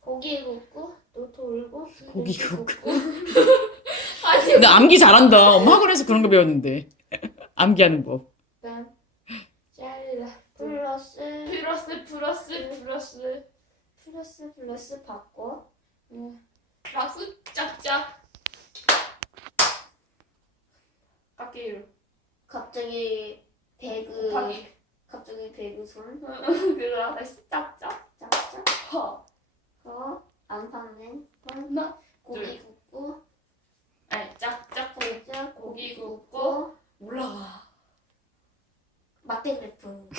고기 굽고 노트 고 고기 굽고 나 암기 잘한다 엄마 학원에서 그런 거 배웠는데 암기하는 법 플러스 플러스 플러스 플러스 플러스 플러스 바꿔 응. 박수 짝짝 갑자기 갑자기 배그 곱기 갑자기 대구 손그러 다시 짝짝짝짝 짝짝. 허 안팎는 나 고기 저기. 굽고 아니 짝짝 굽자 고기, 고기 굽고 올라가 맛된 제품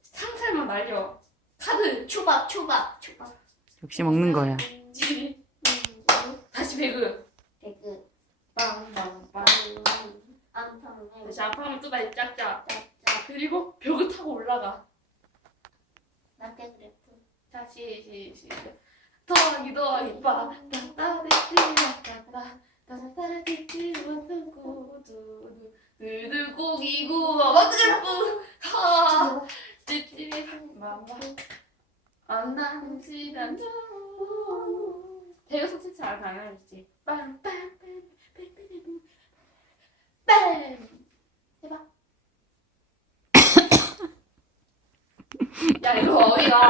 상살만 말려 카드 초밥 초밥 초밥 역시 배그. 먹는 거야 다시 배구 배구 빵빵빵 안팎는 다시 응. 안팎는 또다 짝짝 짝. 그리고 벽을 타고 올라가. 나때 그랬어. 자, 시, 시, 시. 더하기, 더하기, 빠. 따따따따따따. 따따따따따. 늘고기 구워 먹을뿌 하. 찌찌리 한번안난 시간 좀. 대여섯 채잘 가야 할지. 빰빰. 哎呦！